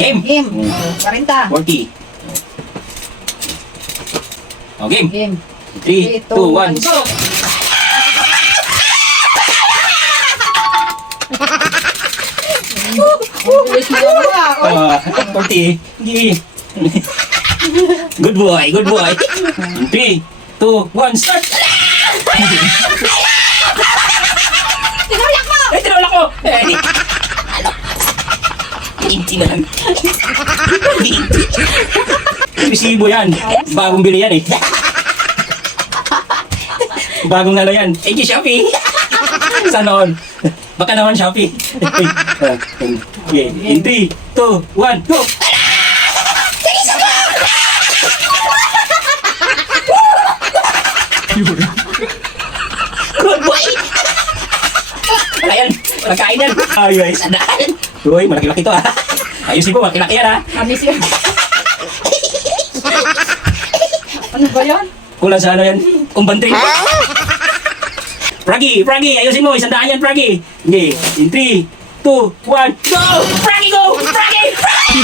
Game. Game. Mm. 40. 40. O, game. Game. 3, 2, 1, go! Mo. Ah, 40. Gi. Good boy, good boy. 3, 2, 1, start! Tinulak mo! Ay, tinulak ko! Eh, di. Lang. Resibo yan. Bagong bili yan eh. Bagong nalo yan. Thank you, Shopee. Sana all. Baka naman Shopee. In 3, 2, 1, go! Good boy! Wala yan. Wala kain yan. Ay, ay, sandaan. Uy, malaki-laki to ah. Ayusin ko, malaki-laki yan ah. Amis yun. ano ba yan? Kulang sa ano yan? Kumbantri. Froggy, Froggy, ayusin mo. Isandaan yan, Froggy. Okay, in 3, 2, 1, go! Froggy, go! Froggy! Froggy!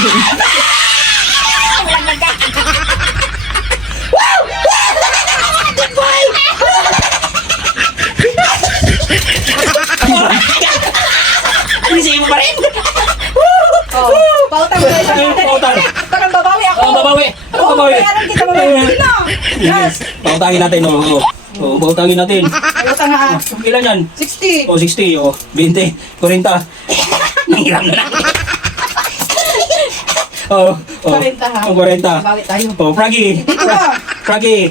Malaglag ka. Wow! Good boy! Ayusin mo pa rin. Oh, pautang tayo sa akin. Parang babawi ako. Oh, babawi. Oh, Oh, babawi. bayaran kita babawi. Sige na. Yes. Pautangin natin, oh. oh. Oh, pautangin natin. Pautang nga. Ilan yan? 60. O, 60, o, 20, 40. Nanghiram na lang. oh, oh, 40 ha. Oh, 40. Babawi tayo. Oh, Froggy. Froggy.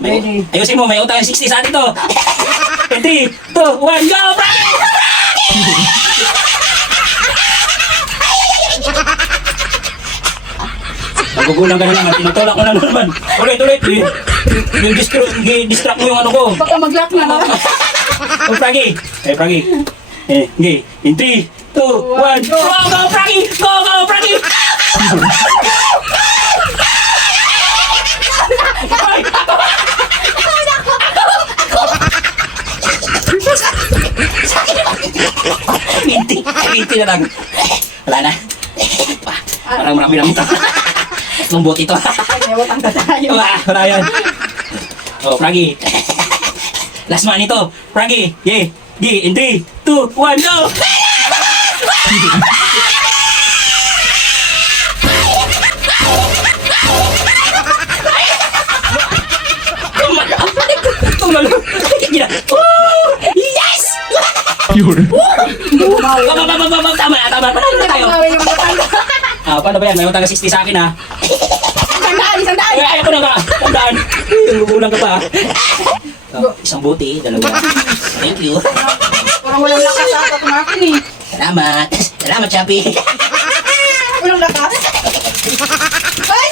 May, Ready. ayusin mo, may utang 60 sa atin to. 3, 2, 1, go, Froggy! Nagugulang ka na naman, tinutulak ko na naman. Ulit, ulit. Y- Yung distract, distract mo yung ano ko. Baka mag-lock na ha. Oh, Froggy! Eh, Froggy. Eh, okay. In 3, 2, 1, go! Go, go, Froggy! Go, go, Froggy! Minti, minti na lang. Wala na. Parang marami lang ito. Lumbuti ito. Ay, may utang ka tayo. Wala, wala yan. Oh, Froggy. Last man ito. Froggy. Yeah. Gi, in 3, 2, 1, go! Tumalo. Tumalo. Gina. Oh! Yes! Bumawi. Baba, baba, baba, tama na, tama na. Panalo na tayo. Bumawi yung utang. Ah, paano ba yan? Mayroon taga 60 sa akin ah. ha. Isang daan, isang daan! Ay, ako na ba? Isang daan! Lumulang ka pa. ah. Oh, isang buti, dalawa. Thank you. Parang walang lakas ah. ata kumakin eh. Salamat. Salamat, Chappy. Walang lakas? Ay!